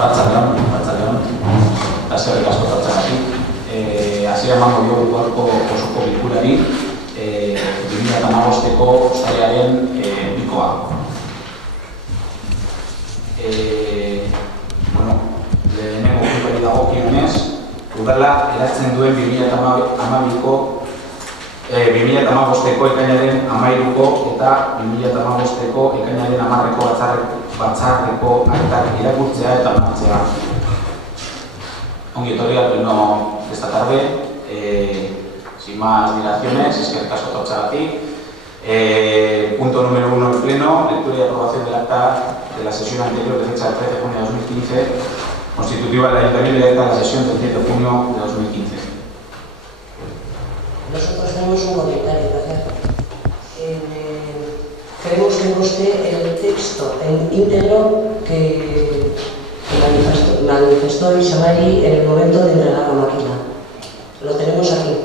Arratsaldeon, eta eskerrik asko etortzeagatik. Hasiera emango diogu gaurko osoko bilkurari 2015ko uztailaren 2koa. Lehenengo puntuari dagokionez, udala eratzen duen 2015ko 2015ko ekainaren 13ko eta 2015ko ekainaren 10ko batzarreko aktak irakurtzea eta onartzea. Ongi etorri al pleno de esta tarde. Sin más dilaciones, eskerrik asko etortzeagatik. Punto número 1 del pleno, lectura y aprobación del acta de la sesión anterior de fecha del 13 de junio de 2015, constitutiva del Ayuntamiento y acta de la sesión del 10 de junio de 2015. Nosotros tenemos un comentario que hacer. Queremos que conste el texto en íntegro que manifestó Isamari en el momento de entregar la máquina. Lo tenemos aquí.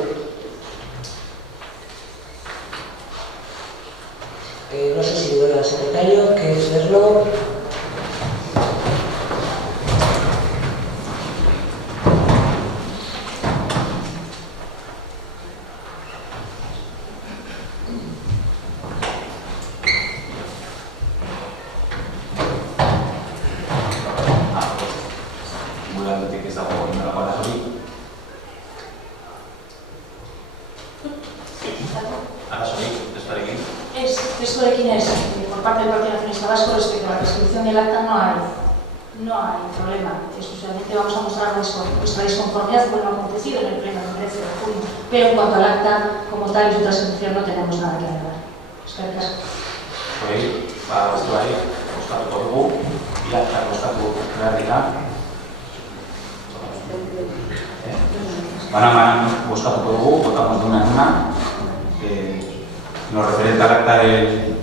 No sé si duele al secretario, que es verlo. Por parte del Partido Nacionalista Vasco respecto a la resolución del acta no hay problema. Exclusivamente vamos a mostrar nuestra disconformidad con lo acontecido en el pleno del 13 de junio, pero en cuanto al acta como tal y su transcripción no tenemos nada que agregar. Eskerrik asko. Beste bai, bozkatuko dugu, bilatzak bozkatu behar dira. Banan bozkatuko dugu, votamos de una en una. Lo referente al acta del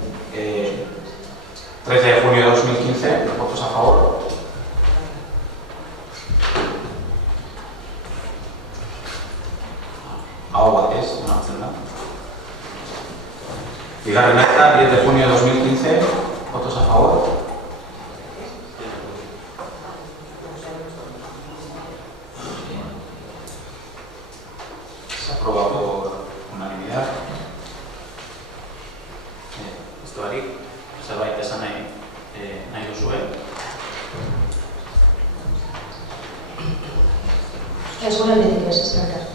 13 de junio de 2015, los votos a favor. Aho batez, onartzen da. Bigarren acta, 10 de junio de 2015, votos a favor. Se aprueba por unanimidad. Zerbait esan nahi duzue. Ez gure aldetik ez, eskerrik asko.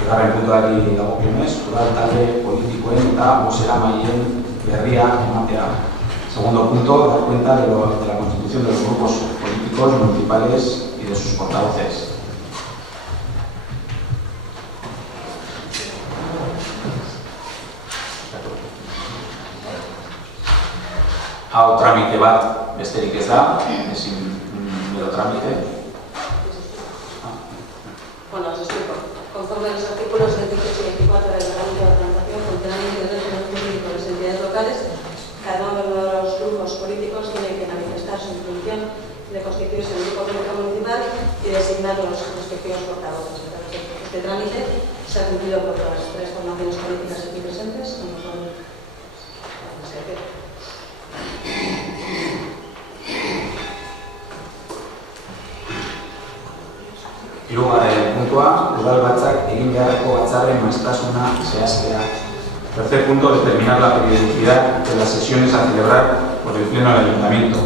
Bigarren puntuari dagokionez, udal talde politikoen eta bozeramaileen berria ematea. Segundo punto, dar cuenta de la constitución de los grupos políticos municipales y de sus portavoces. Hau tramite bat besterik ez da, ezin mero tramite. Bueno, os explico. Conforme a los artículos 28 y 24 del Reglamento de Organización, Funcionamiento y Régimen Jurídico de las entidades locales, cada uno de los grupos políticos tiene que manifestar su intención de constituirse en grupo político municipal y designar los respectivos portavoces. Este trámite se ha cumplido por las tres formaciones políticas aquí presentes, como son las que Hirugarren puntua, udal batzak egin beharreko batzarren maiztasuna zehaztea. Tercer punto, determinar la periodicidad de las sesiones a celebrar por el pleno del ayuntamiento.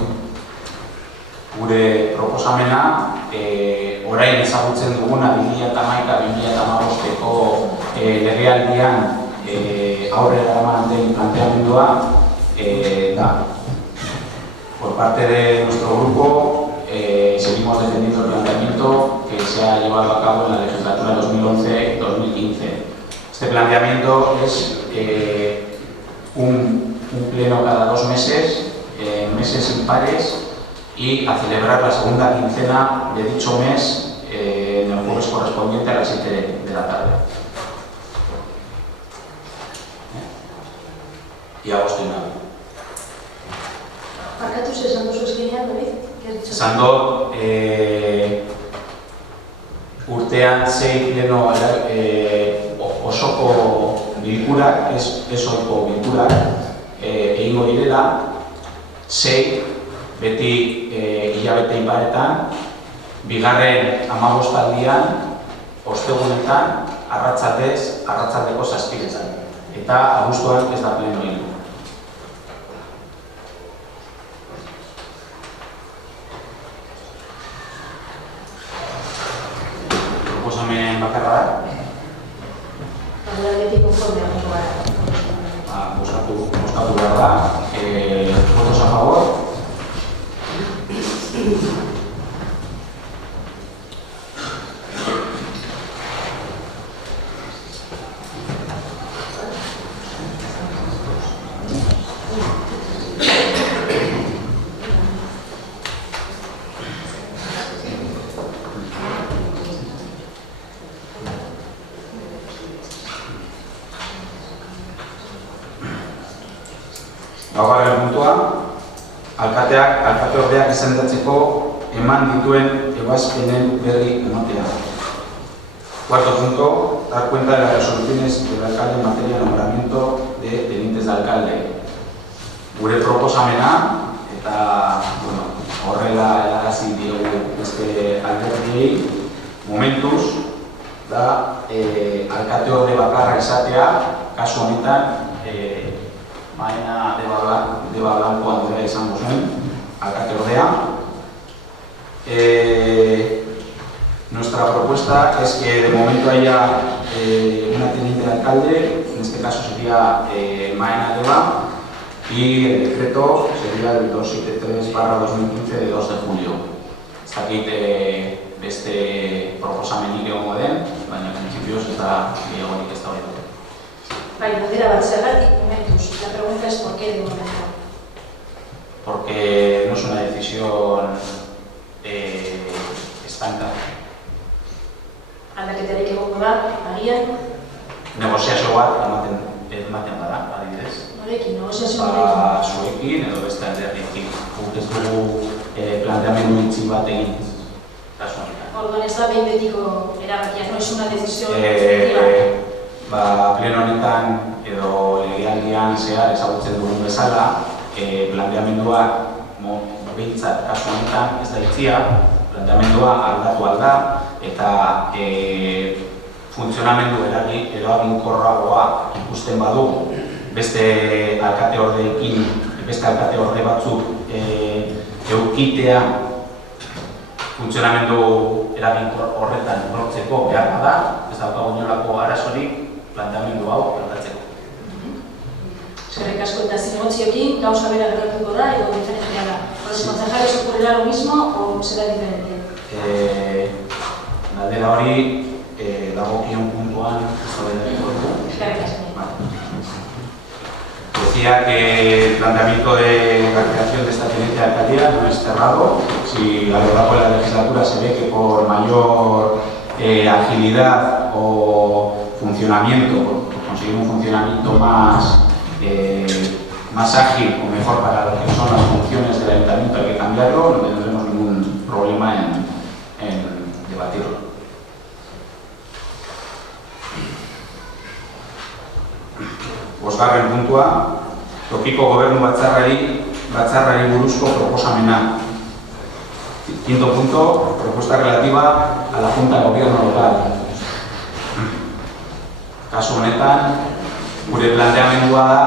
Gure proposamena, orain ezagutzen duguna 2011-2015ko legealdian aurrera eraman den planteamendua da. Por parte de nuestro grupo, seguimos defendiendo el planteamiento que se ha llevado a cabo en la legislatura 2011-2015. Este planteamiento es un pleno cada 2 meses, meses impares, y a celebrar la segunda quincena de dicho mes en el jueves correspondiente a las 7 de la tarde. Y agosto y nada. Barkatu ze esan duzu eskenean, David? Esan dut, urtean 6 pleno osoko bilkurak, ez ohiko bilkurak, egingo direla, 6 beti hilabete iparetan, bigarren 15 aldian, ostegunetan, arratsaldeko 7etan. Eta abuztuan ez da pleno egingo. Proposamen bakarra da? Beti konforme apuntu gara. Bozkatu behar da. Votos a favor? Laugarren puntua, alkateordeak izendatzeko eman dituen ebazpenen berri ematea. Cuarto punto, dar cuenta de las resoluciones del alcalde en materia de nombramiento de tenientes de alcalde. Gure proposamena, eta horrela helarazi diogu beste alderdiei, momentuz, da alkateorde bakarra izatea, kasu honetan, Maena Deba Blanco Andrea izango zuen, alkateordea. Nuestra propuesta es que de momento haya una teniente de alcalde, en este caso sería Maena Deba, y el decreto sería el 273/2015 de 2 de julio. Ez dakit beste proposamenik egongo den, baina printzipioz ez da gehiagorik ez da hori. Galdera bat, zergatik momentuz. La pregunta es ¿por qué de momento? Porque no es una decisión estanca. Aldaketarik egongo da, agian? Negoziazio bat ematen bada, adibidez. Norekin, negoziazio norekin? Zuekin edo beste alderdikin. Guk ez dugu planteamendu itxi bat egin. Kasu honetan. Orduan ez da behin betiko erabakia, no es una decisión definitiva. Pleno honetan edo legealdian zehar ezagutzen dugun bezala, planteamendua behintzat kasu honetan ez da itzia, planteamendua aldatu alda eta funtzionamendu eraginkorragoa ikusten badu beste alkateordeekin, beste alkateorde batzuk eukitea funtzionamendu eraginkor horretan lortzeko behar da, ez daukagu inolako arazorik planteamendu hau aldatzeko. Eskerrik asko eta zinegotziokin gauza bera gertatuko da edo diferentzia da. ¿Los concejales ocurrirá lo mismo o será diferente? Galdera hori dagokion puntuan eztabaidatuko dugu. Eskerrik asko. Decía que el planteamiento de la creación de esta teniente de alcaldía no es cerrado. Si a lo largo de la legislatura se ve que por mayor agilidad o funcionamiento, por conseguir un funcionamiento más ágil o mejor para lo que son las funciones del ayuntamiento, hay que cambiarlo, no tendremos ningún problema en debatirlo. Bosgarren puntua, tokiko gobernu batzarrari buruzko proposamena. Quinto punto, propuesta relativa a la Junta de Gobierno local. Kasu honetan, gure planteamendua da,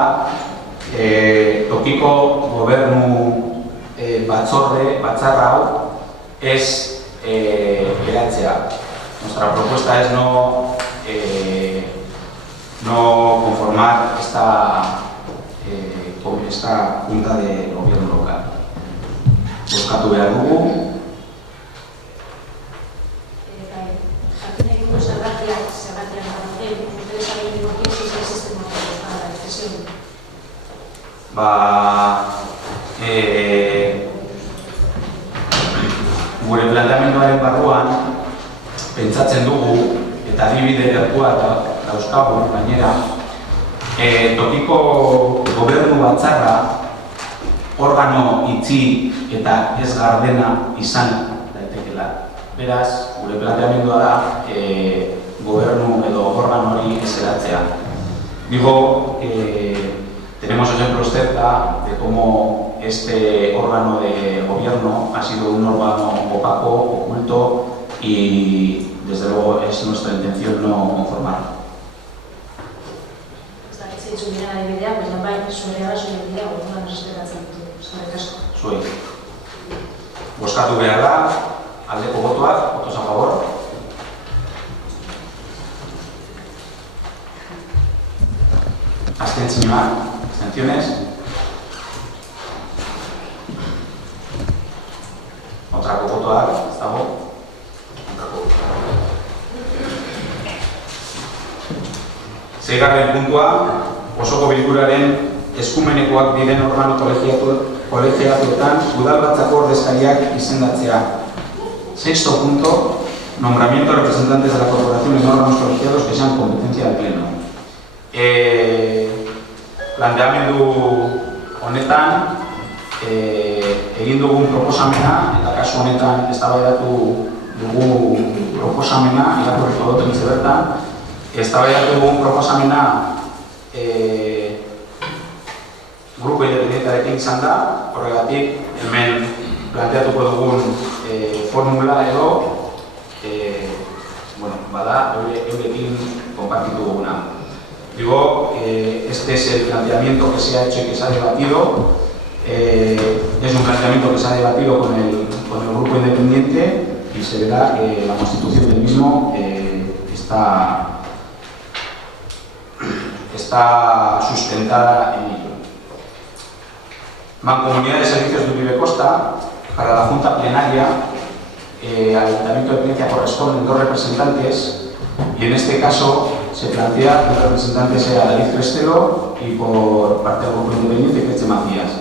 tokiko gobernu batzarra hau ez eratzea. Nuestra propuesta es no conformar esta Junta de Gobierno local. Bozkatu behar dugu. Gure planteamenduaren barruan pentsatzen dugu eta adibide gertuak dauzkagu gainera tokiko gobernu batzarra organo itxi eta ez gardena izan daitekeela. Beraz, gure planteamendua da gobernu edo organo hori ez eratzea. Digo, Tenemos ejemplos cerca de cómo este órgano de gobierno ha sido un órgano opaco, oculto y desde luego es nuestra intención no conformarlo. Zuei. Bozkatu behar da, aldeko botoak, votos a favor. Abstenciones. Kontrako botoak, ez dago. Seigarren puntua, osoko bilkuraren eskumenekoak diren organo kolegiatuetan udalbatzako ordezkariak izendatzea. Sexto punto, nombramiento de representantes de la corporación en órganos colegiados que sean competencia del Pleno. Planteamendu honetan egin dugun proposamena, eta kasu honetan eztabaidatu dugu proposamena, irakurriko dut egin bertan, eztabaidatu dugun proposamena grupo independentearekin izan da, horregatik hemen planteatuko dugun formula edo bada eurekin konpartitu duguna. Digo, este es el planteamiento que se ha hecho y que se ha debatido. Es un planteamiento que se ha debatido con el grupo independiente y se verá que la constitución del mismo está sustentada en ello. Mancomunidad de Servicios de Uribe Costa, para la Junta Plenaria, al Ayuntamiento de Plencia corresponden 2 representantes y en este caso se plantea que el representante sea David Crestelo y por parte del grupo independiente Peche Macías,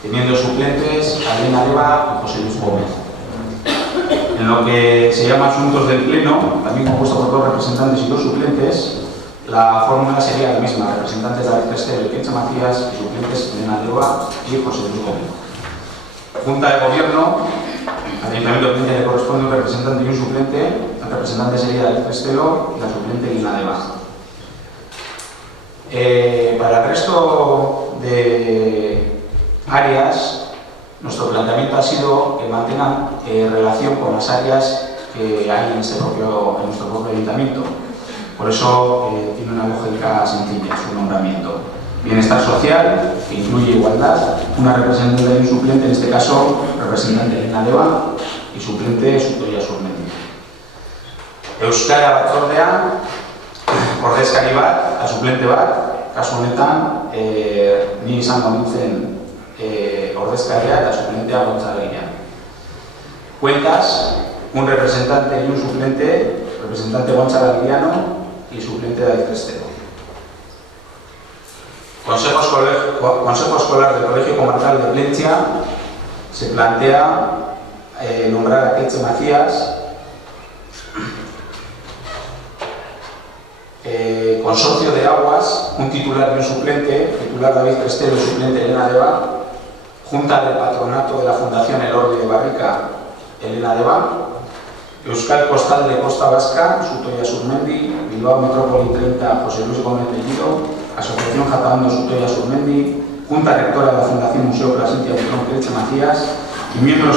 teniendo suplentes a Elena Deva y José Luis Gómez. En lo que se llama asuntos del Pleno, también compuesto por 2 representantes y 2 suplentes, la fórmula sería la misma: representantes David Crestelo y Peche Macías y suplentes Elena Deva y José Luis Gómez. Junta de Gobierno, al Ayuntamiento de Plencia le corresponde un representante y un suplente. El representante sería David Crestelo y la suplente Elena Deva. Para el resto de áreas, nuestro planteamiento ha sido que mantengan relación con las áreas que hay en nuestro propio ayuntamiento. Por eso tiene una lógica sencilla su nombramiento. Bienestar social, que incluye igualdad, una representante y un suplente, en este caso representante Elena Deva y suplente Zutoia Surmendi. Euskara Batzordea, ordezkari bat, a suplente bat, kasu honetan ni izango nintzen ordezkaria eta suplentea Gontzalegia. Cuentas, un representante y un suplente, representante Gontzalegiano y suplente David Crestelo. Consejo Escolar del Colegio Comarcal de Plencia, se plantea nombrar a Peche Macías. Consorcio de Aguas, un titular y un suplente, titular David Crestelo y suplente Elena Deva. Junta de Patronato de la Fundación El Orbe de Barrica, Elena Deva. Euskal Postal de Costa Vasca, Zutoia Surmendi. Bilbao Metrópoli 30, José Luis Gómez Bellido. Asociación Jataondo, Zutoia Surmendi. Junta Rectora de la Fundación Museo Plasencia de Peche Macías. Y miembros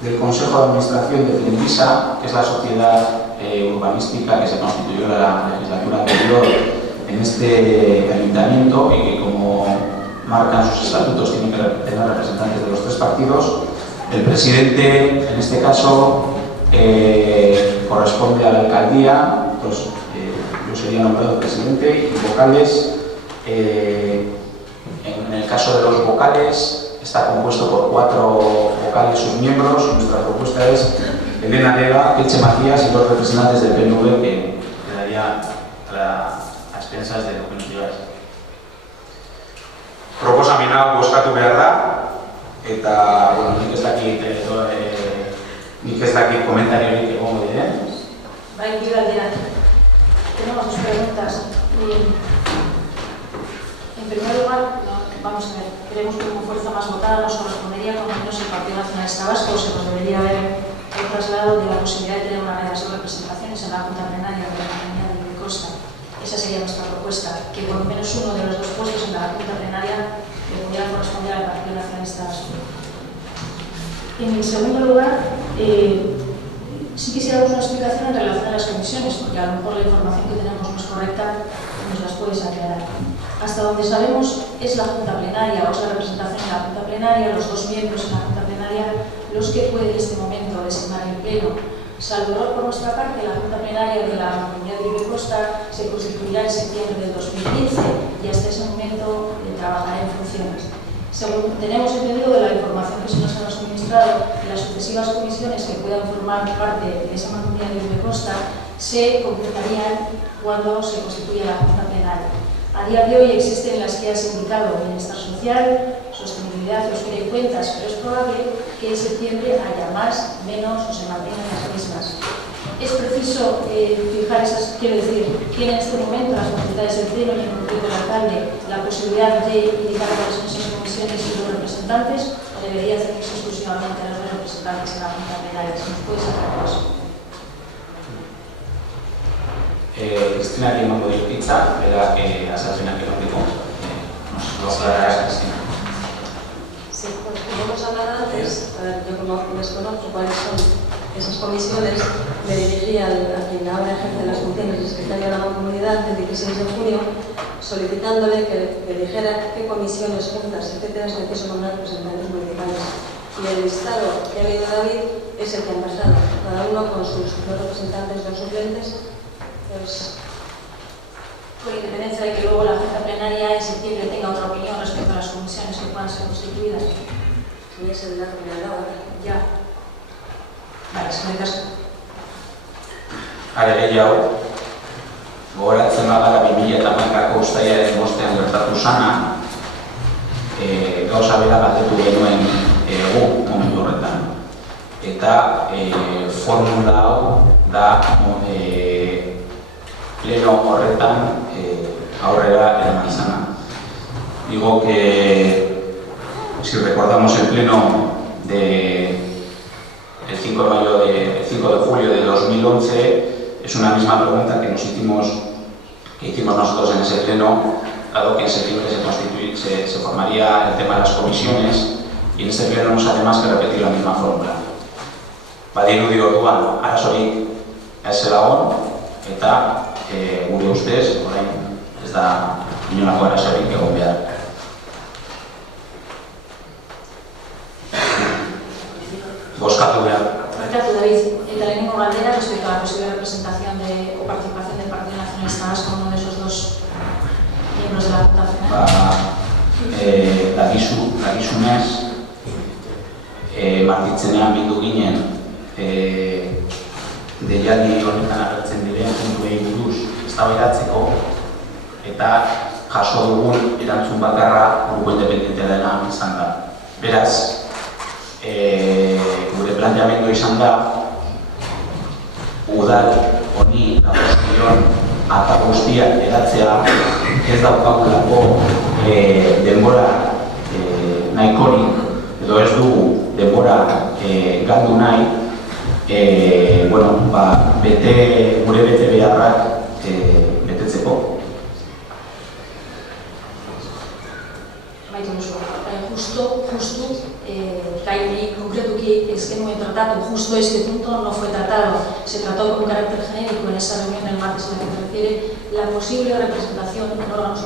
del Consejo de Administración de Televisa, que es la sociedad urbanística que se constituyó en la legislatura anterior en este ayuntamiento y que, como marcan sus estatutos, tiene que tener representantes de los 3 partidos. El presidente, en este caso, corresponde a la alcaldía, entonces yo sería nombrado presidente, y vocales, en el caso de los vocales, está compuesto por 4 vocales, sus miembros, y nuestra propuesta es Elena Deva, Peche Macías y 2 representantes del PNV que quedaría a expensas de lo que nos lleváis. Proposamena bozkatu behar da, eta nik ez dakit komentariorik egongo diren. Bai, Galdera. Tenemos 2 preguntas. En primer lugar, vamos a ver, creemos que como fuerza más votada nos correspondería con menos el Partido Nacionalista Vasco, se nos debería haber trasladado de la posibilidad de tener una de las 2 representaciones en la Junta Plenaria de la Comunidad de Uribe Costa. Esa sería nuestra propuesta, que por lo menos uno de los 2 puestos en la Junta Plenaria Social, el Partido Nacionalista Vasco. En segundo lugar, sí quisiéramos una explicación en relación a las comisiones, porque a lo mejor la información que tenemos no es correcta y nos las puedes aclarar. Hasta donde sabemos es la Junta Plenaria, o esa representación en la Junta Plenaria, los 2 miembros en la Junta Plenaria, los que puede en este momento designar el Pleno. Salvo error por nuestra parte, la Junta Plenaria de la Comunidad de Uribe-Costa se constituirá en septiembre del 2015 y hasta ese momento trabajará en funciones. Según tenemos entendido de la información que se nos ha suministrado, las sucesivas comisiones que puedan formar parte de esa Comunidad de Uribe-Costa se completarían cuando se constituya la Junta Plenaria. A día de hoy existen las que has indicado: bienestar social, sostenibilidad, fiscalía y cuentas, pero es probable que en septiembre haya más, menos o se mantengan las mismas. Es preciso fijar esas, quiero decir, tiene en este momento las autoridades del Pleno y en concreto el alcalde la posibilidad de indicar cuáles son esas comisiones y los representantes, o debería hacerse exclusivamente a los representantes en la Junta Plenaria. Si nos puedes aclarar eso. Cristina emango dio hitza, berak azalpenak emateko. Nos lo aclarará Cristina. Sí, pues como hemos hablado antes, yo como desconozco cuáles son esas comisiones, me dirigí a quien ahora ejerce las funciones de secretario de la Mancomunidad el 16 de junio, solicitándole que me dijera qué comisiones, juntas, etcétera, es preciso nombrar representantes municipales. Y el listado que ha leído David es el que han pasado, cada uno con sus 2 representantes, 2 suplentes. Pues, con independencia de que luego la Junta Plenaria en septiembre tenga otra opinión respecto a las comisiones que puedan ser constituidas. y es el dato que me ha dado ahora. Ya. Vale, eskerrik asko. Are gehiago, gogoratzen bagara 2011ko uztailaren 5ean gertatu zana, gauza bera galdetu genuen gu momentu horretan. Eta formula hau da pleno horretan aurrera eraman izana. Digo que si recordamos el pleno del 5 de julio de 2011, es una misma pregunta que hicimos nosotros en ese pleno, dado que en septiembre se formaría el tema de las comisiones, y en este pleno no se hace más que repetir la misma fórmula. Badirudi orduan arazorik ez zela egon, eta gure ustez, orain ez da inolako arazorik egon behar. Bozkatu behar. Barkatu, David, eta lehenengo galdera respecto a la posible representación o participación del Partido Nacionalista Vasco, uno de esos 2 miembros de la Junta Plenaria. Dakizunez, martitzenean bildu ginen deialdi honetan agertzen diren puntuei buruz eztabaidatzeko eta jaso dugun erantzun bakarra grupo independentea dela izan da. Beraz, gure planteamendu izan da udal honi dagozkion atal guztiak eratzea ez daukagulako denbora nahikorik edo ez dugu denbora galdu nahi, gure bete beharrak betetzeko. Justo, gai konkretuki ez genuen tratatu, justo este punto no fue tratado, se trató con carácter genérico en esa reunión del martes en la que se refiere la posible representación en órganos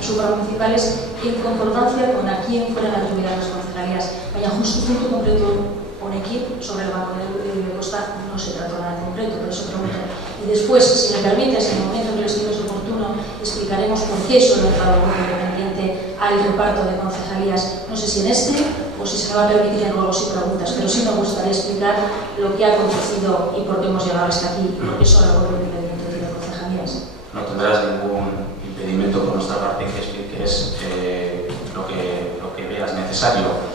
supramunicipales en concordancia con a quién fueran atribuidas las concejalías. Vaya, justo punto concreto honekin sobre el Banco de Uribe-Costa no se trató nada en concreto, pero eso pregunto. Y después, si me permites, en el momento que lo estime oportuno, explicaremos por qué solo el Grupo Independiente al reparto de concejalías. No sé si en este o si se me va a permitir en ruegos y preguntas, pero sí me gustaría explicar lo que ha acontecido y por qué hemos llegado hasta aquí y por qué solo el Grupo Independiente tiene concejalías. No tendrás ningún impedimento por nuestra parte que expliques lo que veas necesario.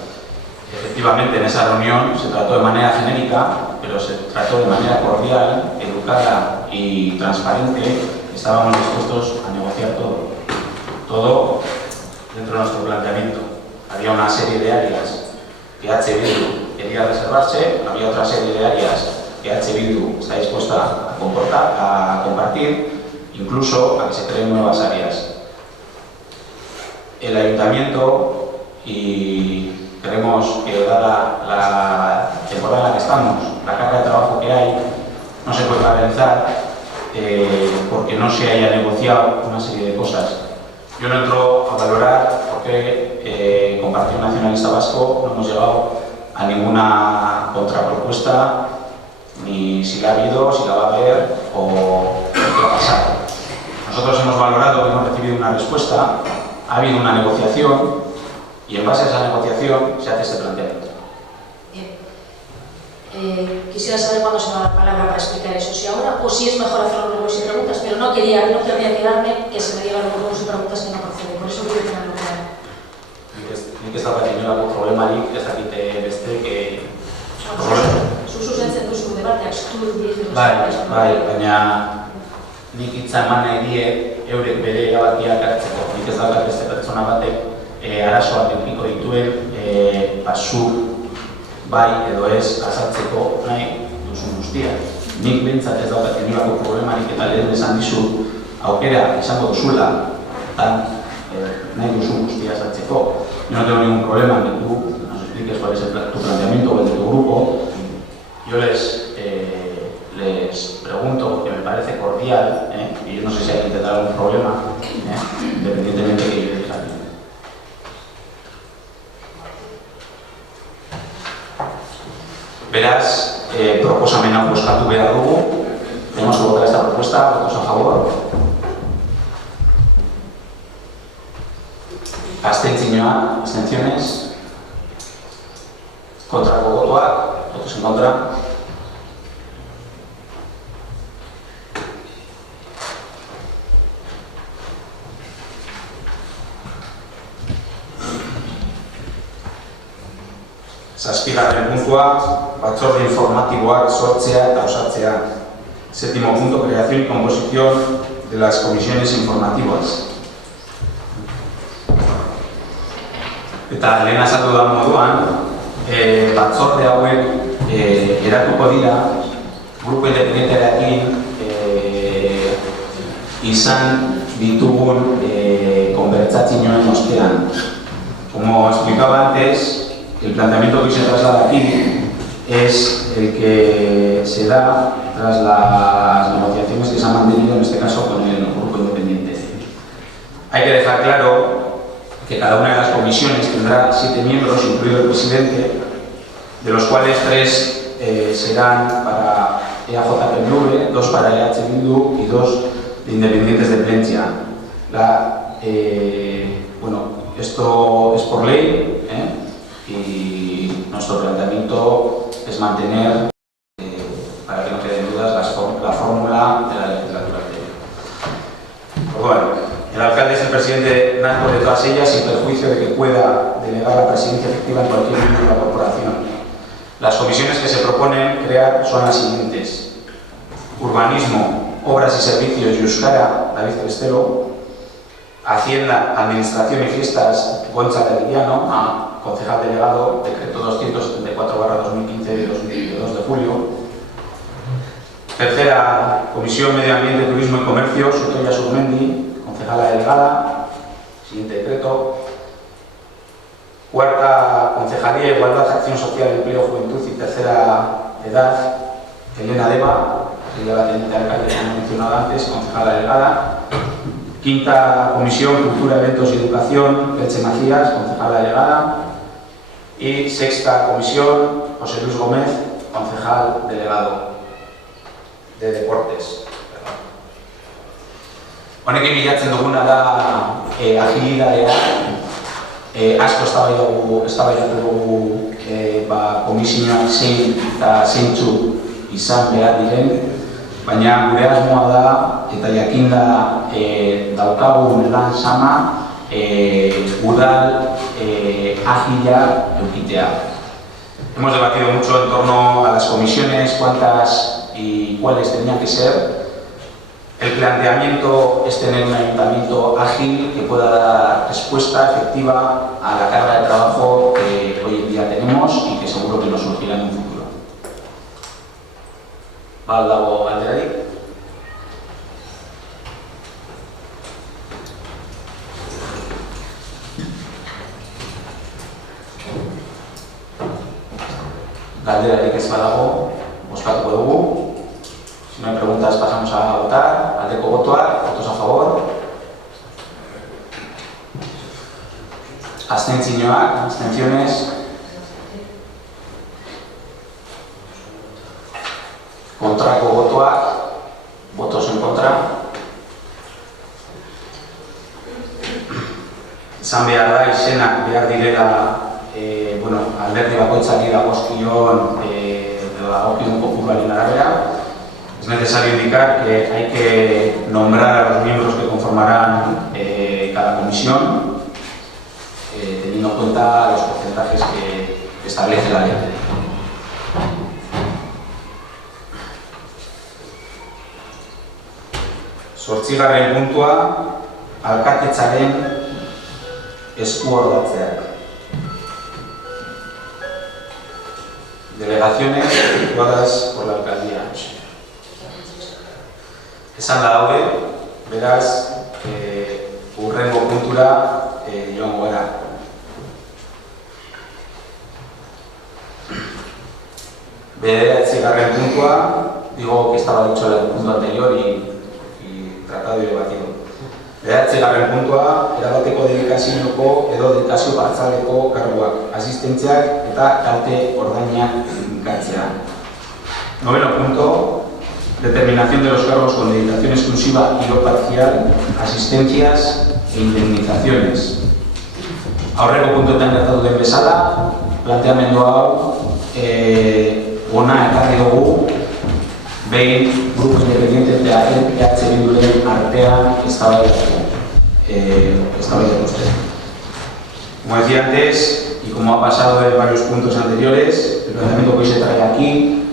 Efectivamente, en esa reunión se trató de manera genérica, pero se trató de manera cordial, educada y transparente. Estábamos dispuestos a negociar todo dentro de nuestro planteamiento. Había una serie de áreas que H. Bildu quería reservarse, había otra serie de áreas que H. Bildu está dispuesta a compartir, incluso a que se creen nuevas áreas. El ayuntamiento y creemos que dada la temporada en la que estamos, la carga de trabajo que hay, no se puede paralizar porque no se haya negociado una serie de cosas. Yo no entro a valorar por qué con Partido Nacionalista Vasco no hemos llegado a ninguna contrapropuesta, ni si la ha habido, si la va a haber o qué ha pasado. Nosotros hemos valorado que hemos recibido una respuesta, ha habido una negociación y en base a esa negociación se hace este planteamiento. Bien. Quisiera saber cuándo se me da la palabra para explicar eso, si ahora o si es mejor hacer los ruegos y preguntas, pero no querría quedarme que se me digan los ruegos y preguntas que no proceden, por eso quiero tenerlo claro. Nik ez daukat inolako problemarik, ez dakite beste, Zuzentzen duzu debateak, zutu diritu. baina nik hitza eman nahi die eurek bere erabakiak hartzeko. Nik ez daukat beste pertsona batek arazoak edukiko dituen zuk bai edo ez azaltzeko nahi duzun guztia. Nik behintzat ez daukat inolako problemarik eta lehen esan dizu aukera izango duzula nahi duzun guztia azaltzeko. Yo no tengo ningún problema en que tú nos expliques cuál es tu planteamiento o el de tu grupo. Yo les pregunto, porque me parece cordial, y yo no sé si alguien tendrá algún problema, independientemente de que yo diga. Beraz, proposamen hau bozkatu behar dugu. Tenemos que votar esta propuesta, votos a favor. Abstenciones, kontrako botoak, votos en contra. Zazpigarren puntua, batzorde informatiboak sortzea eta osatzea. Séptimo punto, creación y composición de las comisiones informativas. Eta lehen azaldu da moduan, batzorde hauek eratuko dira grupo independentearekin izan ditugun konbertsatzioen ostean. Como explicaba antes, el planteamiento que se traslada aquí es el que se da tras las negociaciones que se han mantenido, en este caso, con el grupo independiente. Hay que dejar claro que cada una de las comisiones tendrá 7 miembros, incluido el presidente, de los cuales 3 serán para EAJ-PNV, 2 para EH Bildu y 2 de independientes de Plencia. Bueno, esto es por ley y nuestro planteamiento es mantener, para que no queden dudas, la fórmula de la legislatura anterior. Pues bueno, el alcalde es el presidente nato de todas ellas, sin perjuicio de que pueda delegar la presidencia efectiva en cualquier miembro de la corporación. Las comisiones que se proponen crear son las siguientes: Urbanismo, Obras y Servicios y Euskara, David Crestelo; Hacienda, Administración y Fiestas, Goncha Caridiano, concejal delegado, decreto 274/2015 de 2 de julio. Tercera, Comisión Medio Ambiente, Turismo y Comercio, Sutoya Surmendi, concejala delegada, siguiente decreto. Cuarta, Concejalía, Igualdad, Acción Social, Empleo, Juventud y Tercera Edad, Elena Deva, que ya la teniente alcalde, como he mencionado antes, concejala delegada. Quinta Comisión, Cultura, Eventos y Educación, Leche Macías, concejala delegada. Y sexta Comisión, José Luis Gómez, concejal delegado de Deportes. Honekin bilatzen duguna da agilidadea. Asko eztabaidatu dugu komisioak zein eta zeintzu izan behar diren, baina gure asmoa da eta jakinda daukagun lan sama udal agila edukitea. Hemos debatido mucho en torno a las comisiones, cuántas y cuáles tenían que ser. El planteamiento es tener un ayuntamiento ágil que pueda dar respuesta efectiva a la carga de trabajo que hoy en día tenemos y que seguro que nos surgirá en un futuro. ¿Va al lado Alderadik? Galderarik ez badago, bozkatuko dugu. Si no hay preguntas, pasamos a votar. Aldeko botoak, votos a favor. Abstentzioak, abstenciones. Kontrako botoak, votos en contra. Esan behar da, izenak behar direla alderdi bakoitzari dagozkion kopuruen arabera. Es necesario indicar que hay que nombrar a los miembros que conformarán cada comisión, teniendo en cuenta los porcentajes que establece la ley. Zortzigarren puntua, alkatetzaren eskuordatzeak. Delegaciones efectuadas por la alcaldía. Esan da daude, beraz, hurrengo puntura joango gara. Bederatzigarren puntua, digo que estaba dicho en el punto anterior y tratado y debatido. Bederatzigarren puntua, erabateko dedikazioko edo dedikazio partzaleko karguak, asistentziak eta kalte ordainak finkatzea. Noveno punto, determinación de los cargos con dedicación exclusiva y o parcial, asistencias e indemnizaciones. Aurreko puntuetan gertatu den bezala, planteamendu hau ona ekarri dugu behin grupo independiente EH Bilduren artean eztabaidatu usted. Como decía antes, y como ha pasado en varios puntos anteriores, el planteamiento que hoy se trae aquí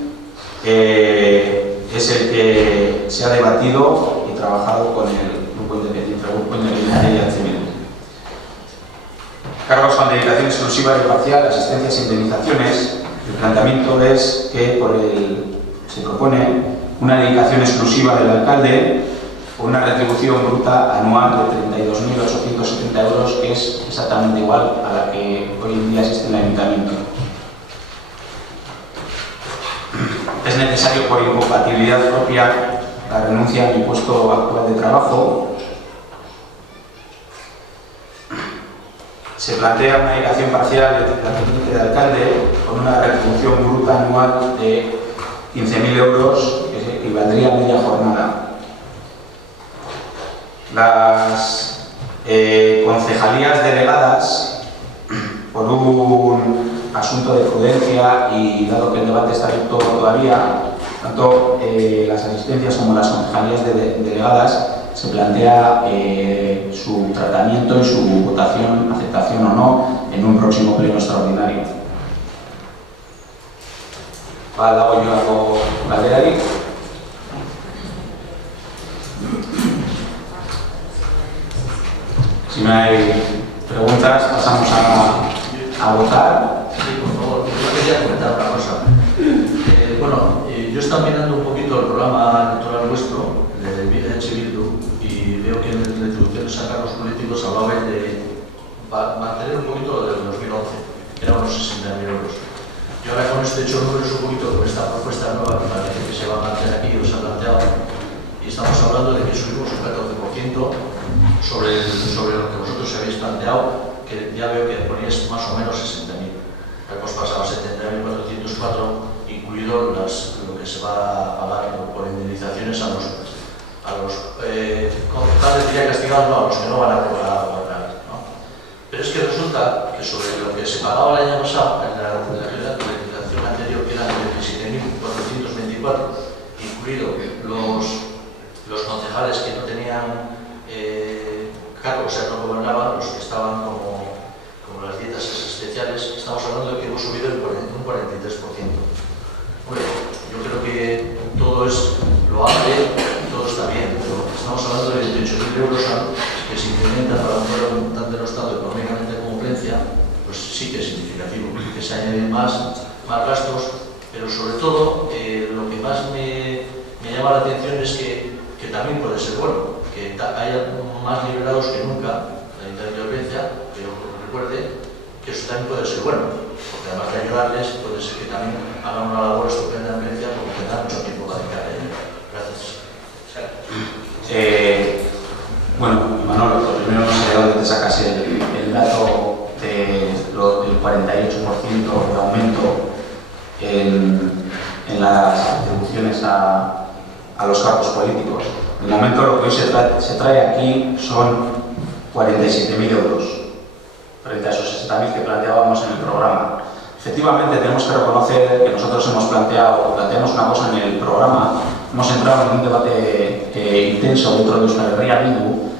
es el que se ha debatido y trabajado con el grupo independiente EH Bildu. Cargos con dedicación exclusiva y parcial, asistencias e indemnizaciones. El planteamiento es que se propone una dedicación exclusiva del alcalde con una retribución bruta anual de 32.870 euros, que es exactamente igual a la que hoy en día existe en el ayuntamiento. Es necesario, por incompatibilidad propia, la renuncia a mi puesto actual de trabajo. Se plantea una dedicación parcial de alcalde con una retribución bruta anual de 15.000 euros, que equivaldría a media jornada. Las concejalías delegadas, por un asunto de prudencia y dado que el debate está abierto todavía, tanto las asistencias como las concejalías delegadas, se plantea su tratamiento y su votación, aceptación o no, en un próximo pleno extraordinario. Dago joako galderarik. Si no hay preguntas, pasamos a votar. Sí, por favor, yo quería comentar una cosa. Yo estaba mirando un poquito el programa electoral vuestro, de EH Bildu, y veo que en retribuciones a cargos políticos hablabais de mantener un poquito lo del 2011, eran unos 60.000 euros. Yo ahora con este hecho números un poquito con esta propuesta nueva que parece que se va a plantear aquí o se ha planteado, y estamos hablando de que subimos un 14% sobre lo que vosotros habéis planteado, que ya veo que poníais más o menos 60.000. Hemos pasado a 70.404, incluido lo que se va a pagar por indemnizaciones a los concejales, diría castigados, no, a los que no van a cobrar, ¿no? Pero es que resulta que sobre lo que se pagaba el año pasado, en la legislación anterior, que eran 17.424, incluido los concejales que no tenían cargo, o sea, no gobernaban, los que estaban como las dietas especiales, estamos hablando de que hemos subido un 43%. Hombre, yo creo que todo es loable, todo está bien, pero estamos hablando de 28.000 euros que se incrementan para un representante del Estado económicamente como Plencia, pues sí que es significativo, que se añaden más gastos, pero sobre todo lo que más me llama la atención es que también puede ser bueno, que haya más liberados que nunca la Ayuntamiento de Plencia, pero recuerde que eso también puede ser bueno. porque además de ayudarles, puede ser que también hagan una labor estupenda en Grecia porque tendrán mucho tiempo para dedicar a ello. Gracias. Bueno, Manolo, lo primero no sé de dónde te sacas el dato del 48% de aumento en las atribuciones a los cargos políticos. De momento lo que hoy se trae aquí son 47.000 euros frente a esos 60.000 que planteábamos en el programa. Efectivamente, tenemos que reconocer que nosotros planteamos una cosa en el programa, hemos entrado en un debate intenso dentro de Euskal Herria Bildu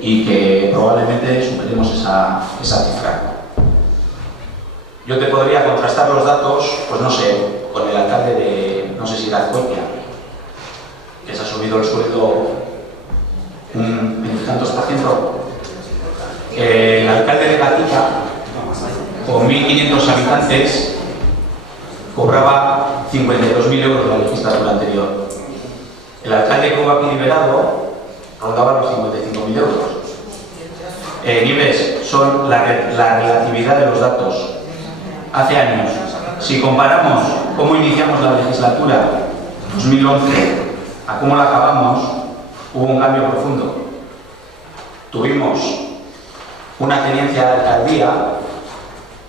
y que probablemente superemos esa cifra. Yo te podría contrastar los datos, pues no sé, con el alcalde de, no sé si era Azcoitia, que se ha subido el sueldo un 20 y tantos %. El alcalde de Gatica, con 1.500 habitantes, cobraba 52.000 euros la legislatura anterior. El alcalde que hubo aquí liberado rondaba los 55.000 euros. Nieves, son la relatividad de los datos. Hace años, si comparamos cómo iniciamos la legislatura 2011 a cómo la acabamos, hubo un cambio profundo. Tuvimos una tenencia de alcaldía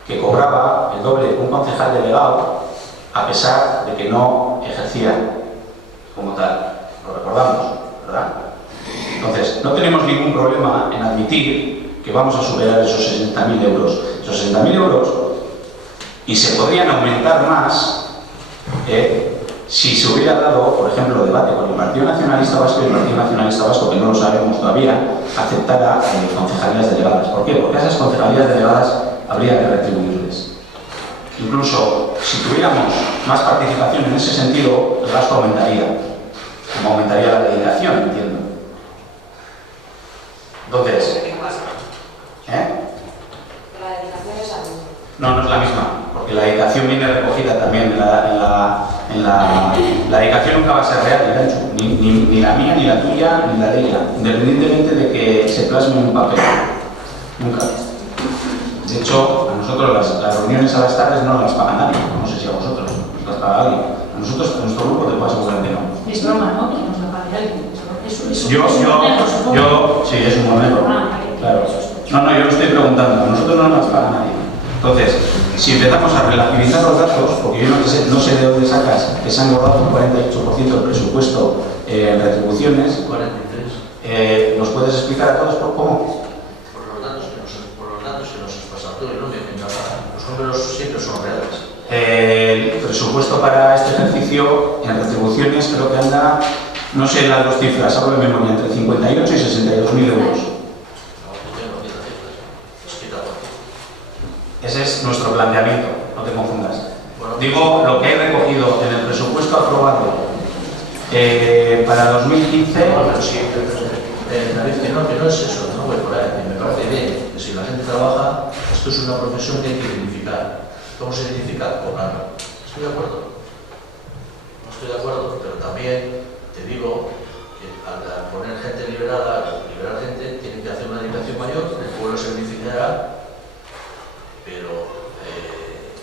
que cobraba el doble de un concejal delegado, a pesar de que no ejercía como tal. Lo recordamos, ¿verdad? Entonces, no tenemos ningún problema en admitir que vamos a superar esos 60.000 euros. Esos 60.000 euros, y se podrían aumentar más si se hubiera dado, por ejemplo, debate con el Partido Nacionalista Vasco y el Partido Nacionalista Vasco, que no lo sabemos todavía, aceptara concejalías delegadas. ¿Por qué? Porque a esas concejalías delegadas habría que retribuirles. Incluso si tuviéramos más participación en ese sentido, el gasto aumentaría, como aumentaría la dedicación, entiendo. Entonces, La dedicación es la misma. no, no es la misma, porque la dedicación viene recogida también la dedicación nunca va a ser real, ni la mía, ni la tuya, ni la de ella, independientemente de que se plasme en un papel. Nunca. De hecho, a nosotros las reuniones a las tardes no las paga nadie, no sé si a vosotros las paga alguien. A nosotros, a nuestro grupo, te puedo asegurar que no. Es broma, ¿no? Que nos la pague alguien. Sí, es un momento. Claro. No, yo lo estoy preguntando. A nosotros no nos paga nadie. Entonces, si empezamos a relativizar los datos, porque yo no sé de dónde sacas que se han guardado un 48% del presupuesto en retribuciones, 43. ¿nos puedes explicar a todos por cómo? Por los datos que nos has pasado tú, ¿no? Los números siempre son reales. El presupuesto para este ejercicio en retribuciones creo que anda, no sé las dos cifras, hablo de memoria, entre 58 y 62.000 euros. Ese es nuestro planteamiento, no te confundas. Digo lo que he recogido en el presupuesto aprobado para 2015. David, que no es eso, no voy por ahí. Me parece bien que si la gente trabaja, esto es una profesión que hay que identificar. ¿Cómo se identifica? Cobrando. Estoy de acuerdo. No estoy de acuerdo, pero también te digo que al poner gente liberada, liberar gente, tienen que hacer una dedicación mayor, el pueblo se beneficiará. Pero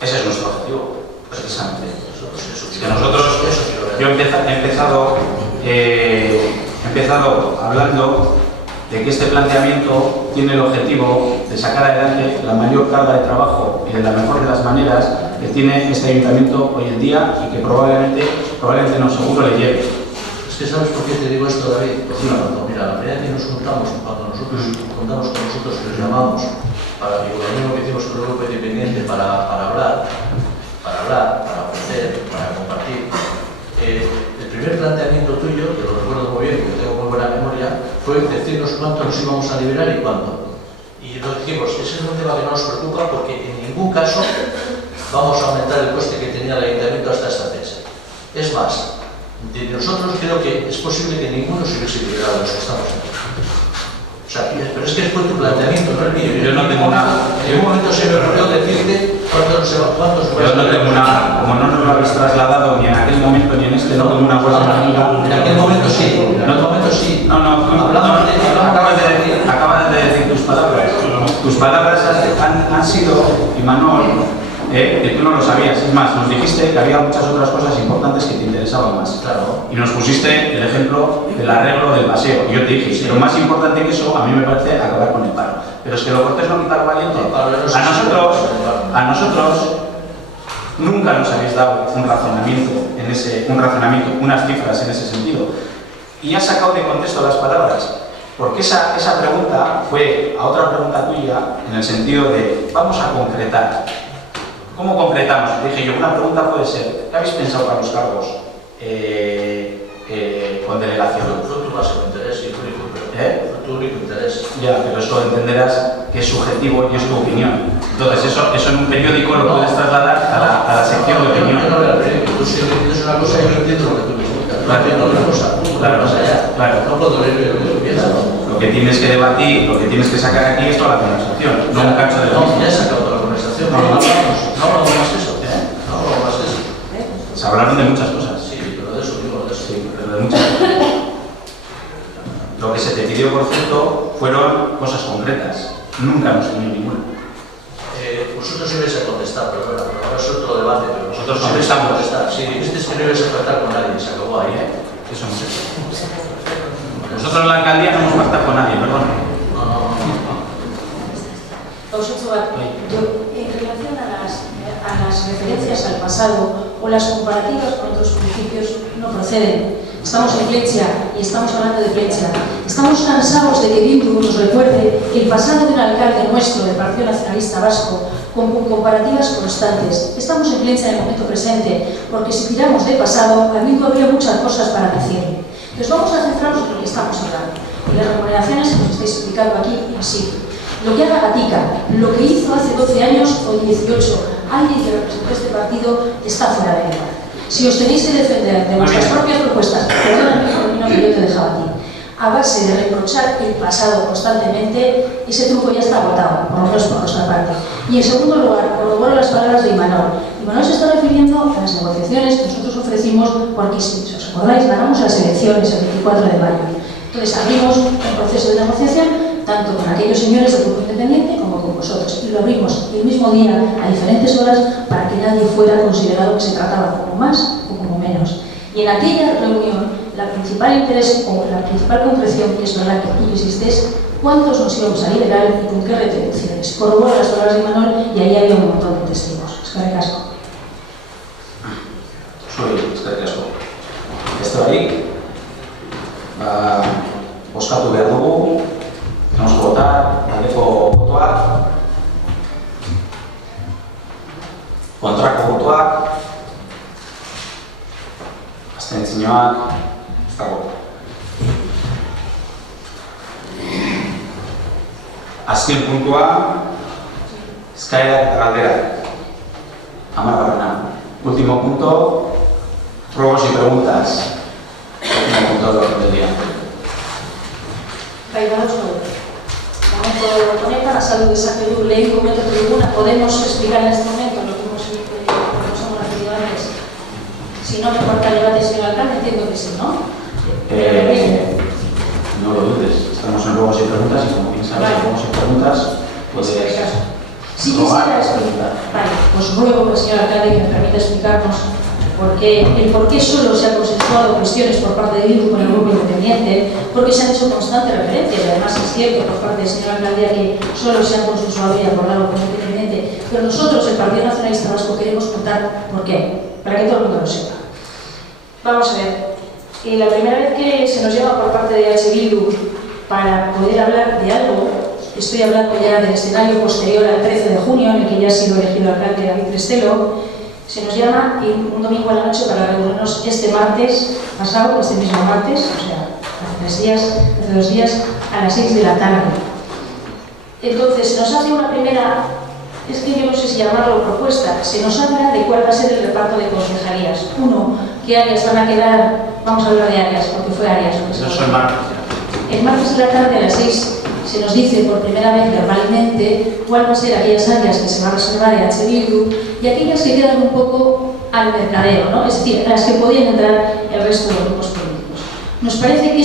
ese es nuestro objetivo, precisamente. Que nosotros, yo he empezado hablando de que este planteamiento tiene el objetivo de sacar adelante la mayor carga de trabajo y de la mejor de las maneras que tiene este ayuntamiento hoy en día y que probablemente no, seguro le lleve. Es que ¿sabes por qué te digo esto, David? Por una razón. Mira, la primera vez que nos juntamos, cuando nosotros contamos con nosotros y les llamamos para que lo mismo que hicimos con el grupo independiente para hablar, para ofrecer, para compartir, el primer planteamiento tuyo, que lo recuerdo muy bien porque tengo muy buena memoria, fue decirnos cuánto nos íbamos a liberar y cuánto. Y lo dijimos, ese es un tema que no nos preocupa porque en ningún caso vamos a aumentar el coste que tenía el ayuntamiento hasta esta fecha. Es más, de nosotros creo que es posible que ninguno se hubiese liberado de los que estamos aquí. O sea, pero es que fue tu planteamiento, no el mío. Yo no tengo nada. En un momento se me ocurrió decirte cuántos yo no tengo una, como no nos lo habéis trasladado ni en aquel momento ni en este, no tengo una buena amiga. En aquel momento sí, en otro momento sí. Acabas de decir tus palabras. Tus palabras han sido, Imanol, que tú no lo sabías. Es más, nos dijiste que había muchas otras cosas importantes que te interesaban más. Claro. Y nos pusiste el ejemplo del arreglo del paseo. Y yo te dije, sí, lo más importante que eso, a mí me parece acabar con el paro. Pero es que lo cortés no quita lo valiente. A nosotros nunca nos habéis dado un razonamiento, unas cifras en ese sentido. Y has sacado de contexto las palabras. Porque esa pregunta fue a otra pregunta tuya en el sentido de vamos a concretar. ¿Cómo concretamos? Dije yo, una pregunta puede ser, ¿qué habéis pensado para los cargos con delegación? Fue tu máximo interés y fue tu único interés. Ya, pero eso entenderás que es subjetivo y es tu opinión. Entonces eso en un periódico lo puedes trasladar a la sección de opinión. Yo no veo el periódico. Tú si entiendes una cosa, yo entiendo lo que tú me explicas. Yo entiendo otra cosa. Claro, más allá. Claro. No puedo leer lo que tú piensas. Lo que tienes que debatir, lo que tienes que sacar aquí es toda la conversación, no un cacho de No, lo ya he sacado toda la conversación. No hablamos más de eso. No hablamos más de eso. Se hablaron de muchas cosas. Sí, pero de eso digo, de eso. Sí, pero de muchas cosas. Lo que se te pidió, por cierto, fueron cosas concretas. Nunca hemos tenido ninguna. Vosotros ibais a contestar, pero bueno, ahora es otro debate. Pero Nosotros ibais a contestamos. contestar. Sí, dijisteis que no ibais a tratar con nadie, se acabó ahí, ¿eh? Eso hemos hecho. Nosotros en la alcaldía no hemos pactado con nadie, perdón. Yo, en relación a las referencias al pasado o las comparativas con otros municipios, no proceden. Estamos en Plentzia y estamos hablando de Plentzia. Estamos cansados de que Bildu nos recuerde el pasado de un alcalde nuestro del Partido Nacionalista Vasco con comparativas constantes. Estamos en Plentzia en el momento presente, porque si tiramos de pasado, a Bildu habría muchas cosas para decir. Entonces vamos a centrarnos en lo que estamos hablando. En las remuneraciones que nos estáis explicando aquí in situ. Lo que haga Gatica, lo que hizo hace 12 años o 18, alguien que representó este partido está fuera de lugar. Si os tenéis que defender de vuestras propias propuestas, perdóname el término que yo te dejaba a ti, a base de reprochar el pasado constantemente, ese truco ya está agotado, por lo menos por nuestra parte. Y en segundo lugar, corroboro las palabras de Imanol. Imanol se está refiriendo a las negociaciones que nosotros ofrecimos porque, si os acordáis, ganamos las elecciones el 24 de mayo. Entonces abrimos un proceso de negociación tanto con aquellos señores del grupo independiente como con vosotros. Y lo abrimos el mismo día, a diferentes horas, para que nadie fuera considerado que se trataba como más o como menos. Y en aquella reunión, la principal interés o la principal concreción, que es verdad que tú hiciste, es cuántos nos íbamos a liberar y con qué retribuciones. Corroboro las palabras de Manuel y ahí había un montón de testigos. Eskerrik asko. Eskerrik asko. Beste bozkatu behar dugu, tenemos que votar, aldeko botoak, kontrako botoak, abstentzioak, ez dago. Azken puntua, eskaerak eta galderak. 10. Último punto, ruegos y preguntas. Último punto del orden del día. Vamos a poner para salud de Saquedur, ley y comento tribuna. ¿Podemos explicar en este momento lo que hemos recibido antes? Si no me importa el debate, señor alcalde, entiendo que sí, ¿no? No lo dudes, estamos en ruegos y preguntas y como bien sabes, ruegos y preguntas, pues si quisiera explicar, vale, pues ruego, señor alcalde, que me permita explicarnos el por qué solo se han consensuado cuestiones por parte de Bildu con el grupo independiente, porque se han hecho constante referencia, y además es cierto por parte del señor alcalde que solo se han consensuado y acordado con el grupo independiente, pero nosotros, el Partido Nacionalista Vasco, queremos contar por qué, para que todo el mundo lo sepa. Vamos a ver, la primera vez que se nos llama por parte de Bildu para poder hablar de algo, estoy hablando ya del escenario posterior al 13 de junio, en el que ya ha sido elegido alcalde David Trestelo. Se nos llama un domingo a la noche para reunirnos este martes pasado, este mismo martes, o sea, hace 2 días, a las 6 de la tarde. Entonces, se nos hace una primera, es que yo no sé si llamarlo propuesta, se nos habla de cuál va a ser el reparto de concejalías. Uno, qué áreas van a quedar, vamos a hablar de áreas, porque fue áreas. Eso es el martes. El martes de la tarde a las 6 se nos dice por primera vez verbalmente cuál va a ser aquellas áreas que se van a reservar de Bildu y aquellas que quedan un poco al mercadeo, ¿no? Es decir, a las que podían entrar el resto de los grupos políticos. Nos parece que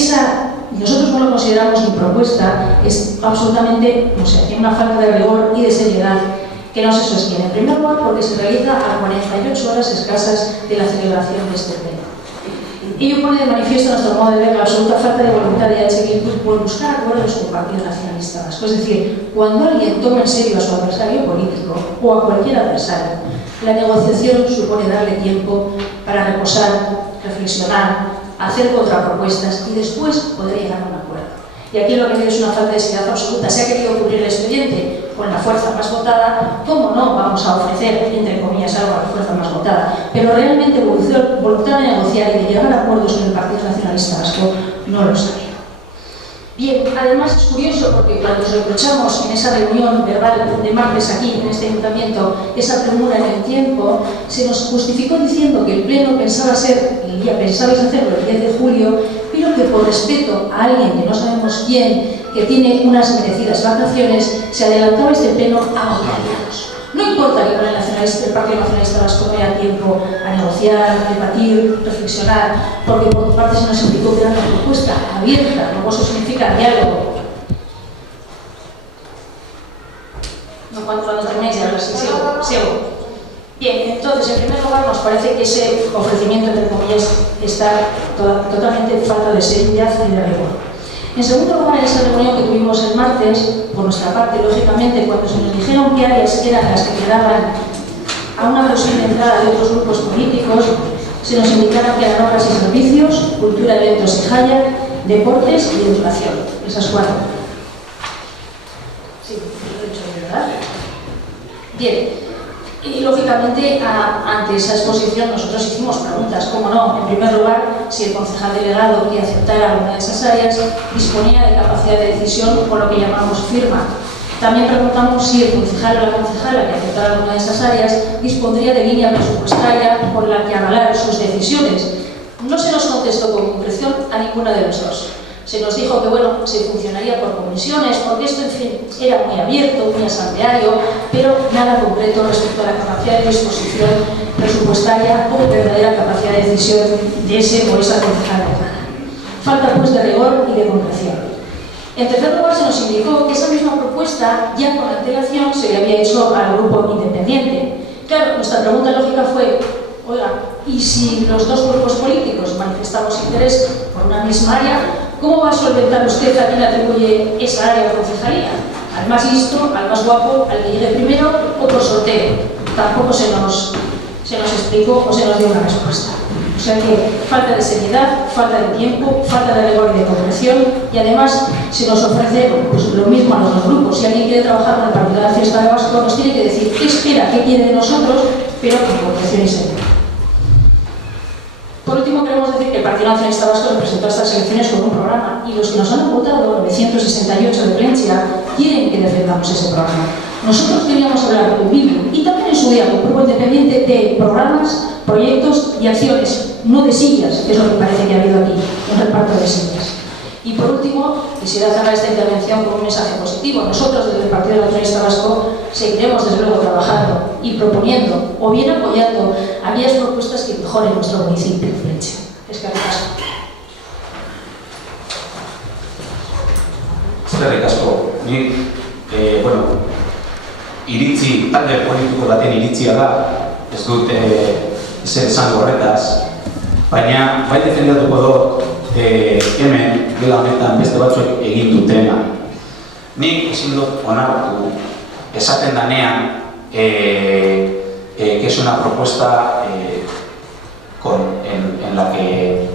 nosotros no lo consideramos ni propuesta, es absolutamente, no sé, tiene una falta de rigor y de seriedad que no se sostiene. En primer lugar, porque se realiza a 48 horas escasas de la celebración de este pleno. Ello pone de manifiesto nuestro modo de ver la absoluta falta de voluntad de EH Bildu por buscar acuerdos con el Partido Nacionalista Vasco. Es decir, cuando alguien toma en serio a su adversario político o a cualquier adversario, la negociación supone darle tiempo para reposar, reflexionar, hacer contrapropuestas y después poder llegar a un acuerdo. Y aquí lo que hay es una falta de seriedad absoluta. Se ha querido cubrir el expediente con la fuerza más votada. ¿Cómo no vamos a ofrecer, entre comillas, algo a la fuerza más votada? Pero realmente voluntad de negociar y de llegar a acuerdos con el Partido Nacionalista Vasco no lo sabía. Bien, además es curioso porque cuando nos reprochamos en esa reunión verbal de martes aquí, en este ayuntamiento, esa premura en el tiempo, se nos justificó diciendo que el pleno pensabais hacerlo el 10 de julio, pero que por respeto a alguien que no sabemos quién, que tiene unas merecidas vacaciones, se adelantaba este pleno a otros días. No importa que con el Partido Nacionalista Vasco no haya tiempo a negociar, a debatir, reflexionar, porque por tu parte se nos indicó que era una propuesta abierta, luego eso significa diálogo. No, cuando terminéis de hablar, sí, sigo. Bien, entonces, en primer lugar, nos parece que ese ofrecimiento, entre comillas, está totalmente falta de seriedad y de rigor. En segundo lugar, en esa reunión que tuvimos el martes, por nuestra parte, lógicamente, cuando se nos dijeron qué áreas eran las que quedaban a una posible entrada de otros grupos políticos, se nos indicaron que eran obras y servicios, cultura, eventos y haya, deportes y educación. Esas cuatro. Sí, lo he dicho bien, ¿verdad? Bien. Y lógicamente, ante esa exposición, nosotros hicimos preguntas, ¿cómo no? En primer lugar, si el concejal delegado que aceptara alguna de esas áreas disponía de capacidad de decisión con lo que llamamos firma. También preguntamos si el concejal o la concejala que aceptara alguna de esas áreas dispondría de línea presupuestaria por la que avalar sus decisiones. No se nos contestó con concreción a ninguna de los dos. Se nos dijo que, bueno, se funcionaría por comisiones, porque esto, en fin, era muy abierto, muy asambleario, pero nada concreto respecto a la capacidad de disposición presupuestaria o verdadera capacidad de decisión de ese o esa concejal. Falta, pues, de rigor y de concreción. En tercer lugar, se nos indicó que esa misma propuesta, ya con antelación, se le había hecho al grupo independiente. Claro, nuestra pregunta lógica fue, oiga, ¿y si los dos grupos políticos manifestamos interés por una misma área, cómo va a solventar usted a quién atribuye esa área o concejalía? ¿Al más listo, al más guapo, al que llegue primero o por sorteo? Tampoco se nos explicó o se nos dio una respuesta. O sea que falta de seriedad, falta de tiempo, falta de rigor y de concreción, y además se nos ofrece pues, lo mismo a los dos grupos. Si alguien quiere trabajar con el Partido Nacionalista Vasco, nos tiene que decir qué espera, qué quiere de nosotros, pero con concreción y seriedad. Por último, queremos decir que el Partido Nacionalista Vasco presentó estas elecciones con un programa, y los que nos han votado, 968 de Plencia, quieren que defendamos ese programa. Nosotros queríamos hablar con Bildu y también en su día con un grupo independiente de programas, proyectos y acciones, no de sillas, que es lo que parece que ha habido aquí, un reparto de sillas. Y por último, quisiera cerrar esta intervención con un mensaje positivo. Nosotros, desde el Partido Nacionalista Vasco, seguiremos desde luego trabajando y proponiendo o bien apoyando aquellas propuestas que mejoren nuestro municipio de Plencia. Es que Eskerrik asko. Nik, iritzi, talde politiko baten iritzia da, ez dut ezer esango horretaz, baina bai defendatuko dut hemen, gela honetan beste batzuek egin dutena. Nik ezin dut onartu esaten danean que es una propuesta en la que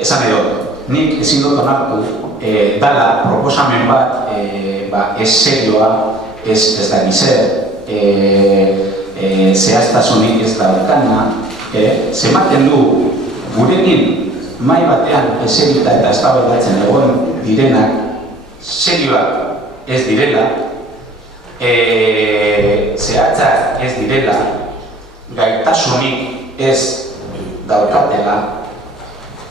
esan edo, nik ezin dut onartu dala proposamen bat ez serioa, ez da gizer, zehaztasunik ez da dekana, zematen du gurekin mai batean eserita eta eztabaidatzen egon direnak serioak ez direla, zehatzak ez direla, gaitasunik ez daukatela,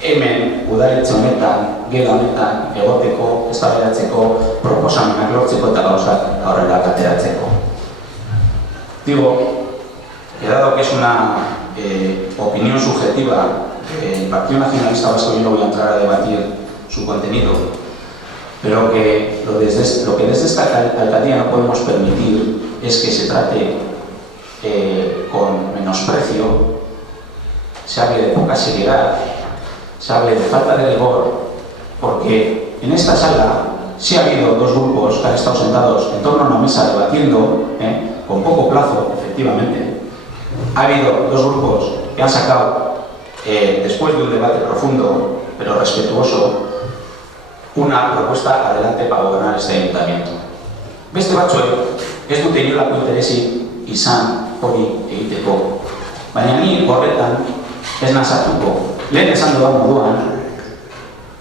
hemen udaletxe honetan, gela honetan egoteko, eztabaidatzeko, proposamenak lortzeko eta gauzak aurrera ateratzeko. Digo, dado que es una opinión subjetiva, el Partido Nacionalista Vasco, yo no voy a entrar a debatir su contenido, Pero que lo que desde esta alcaldía no podemos permitir es que se trate con menosprecio, se hable de poca seriedad, se hable de falta de rigor, porque en esta sala sí ha habido dos grupos que han estado sentados en torno a una mesa debatiendo, con poco plazo, efectivamente. Ha habido dos grupos que han sacado, después de un debate profundo pero respetuoso, una propuesta adelante para gobernar este ayuntamiento. Beste batzuek ez dute inolako interesi izan hori egiteko. Baina ni horretan ez nazartuko. Lehen esan dudan moduan,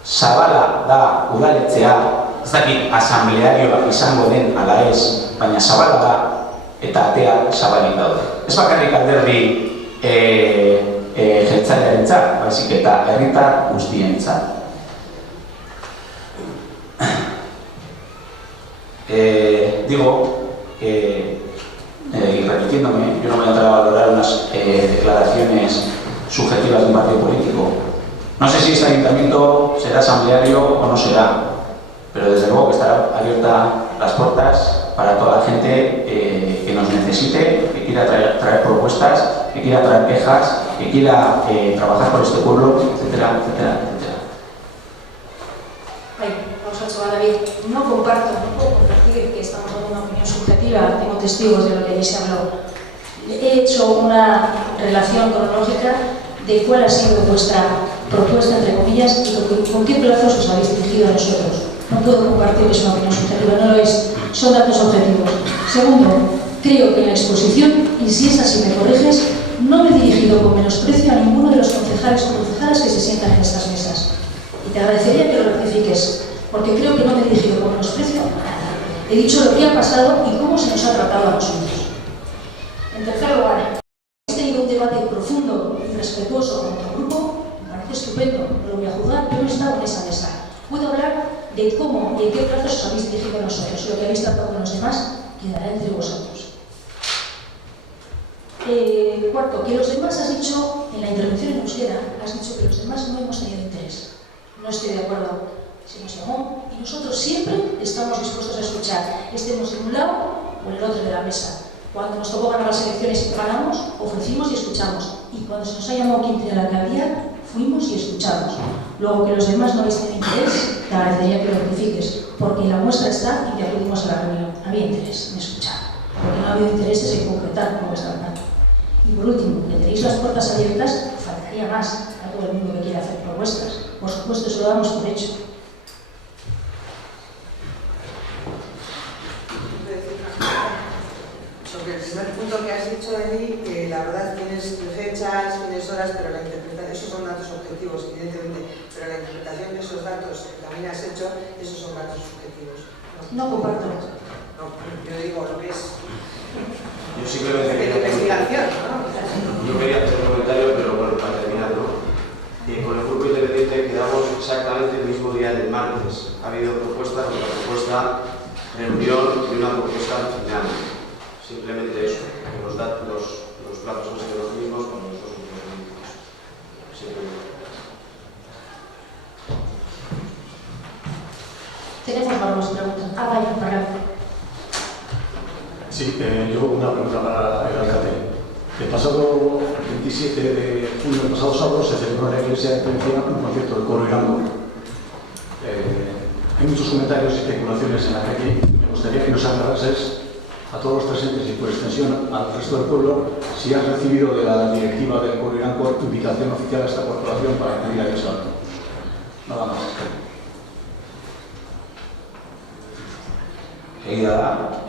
zabala da udaletzea, ez dakit asamblearioa izango den ala ez, baina zabala da eta atea zabalik daude. Ez bakarrik alderdi jeltzalearentzat, baizik eta herritar guztientzat. Digo que, y repitiéndome, yo no voy a entrar a valorar unas declaraciones subjetivas de un partido político. No sé si este ayuntamiento será asambleario o no será, pero desde luego que estarán abiertas las puertas para toda la gente que nos necesite, que quiera traer propuestas, que quiera traer quejas, que quiera trabajar por este pueblo, etcétera, etcétera, etcétera. Vamos a chaval David, no puedo compartir que estamos dando una opinión subjetiva, tengo testigos de lo que allí se habló. He hecho una relación cronológica de cuál ha sido vuestra propuesta, entre comillas, y con qué plazos os habéis dirigido a nosotros. No puedo compartir que es una opinión subjetiva, no lo es, son datos objetivos. Segundo, creo que en la exposición, y si es así me corriges, no me he dirigido con menosprecio a ninguno de los concejales o concejalas que se sientan en estas mesas. Y te agradecería que lo rectifiques, porque creo que no me he dirigido con menosprecio a nada. He dicho lo que ha pasado y cómo se nos ha tratado a nosotros. En tercer lugar, he tenido un debate profundo y respetuoso con otro grupo, me parece estupendo, no lo voy a juzgar, yo no he estado en esa mesa. Puedo hablar de cómo y en qué plazos os habéis dirigido a nosotros. Lo que habéis tratado con los demás quedará entre vosotros. Cuarto, que los demás has dicho, en la intervención en euskera, has dicho que los demás no hemos tenido interés. No estoy de acuerdo. Se nos llamó y nosotros siempre estamos dispuestos a escuchar, estemos en un lado o en el otro de la mesa. Cuando nos tocó ganar las elecciones y ganamos, ofrecimos y escuchamos. Y cuando se nos ha llamado quien tiene la alcaldía, fuimos y escuchamos. Luego que los demás no habéis tenido interés, te agradecería que lo rectifiques, porque la muestra está y que acudimos a la reunión. Había interés en escuchar, porque no ha habido intereses en concretar como está hablando. Y por último, que tenéis las puertas abiertas, faltaría más a todo el mundo que quiera hacer propuestas. Por supuesto, eso lo damos por hecho. Sobre el primer punto que has dicho, Eli, que la verdad tienes fechas, tienes horas, pero la interpretación, esos son datos objetivos, evidentemente, pero la interpretación de esos datos que también has hecho, esos son datos subjetivos. No comparto. No, yo digo lo que es Yo sí creo que investigación, ¿no? Yo quería hacer un comentario, pero bueno, para terminarlo. Con el grupo independiente quedamos exactamente el mismo día del martes. Ha habido propuestas, una propuesta, reunión y una propuesta final. Simplemente eso, que los plazos han sido los mismos con los dos independientes. Tenemos varias preguntas. Vaya, para. Sí, yo una pregunta para el alcalde. El pasado 27 de junio, el pasado sábado, se celebró en la iglesia de Valencia un concierto del coro Irango. Hay muchos comentarios y especulaciones en la calle. Me gustaría que nos aclarases a todos los presentes y por extensión al resto del pueblo si has recibido de la directiva del coro Irango invitación oficial a esta corporación para acudir a ese acto. Nada más. Seguida,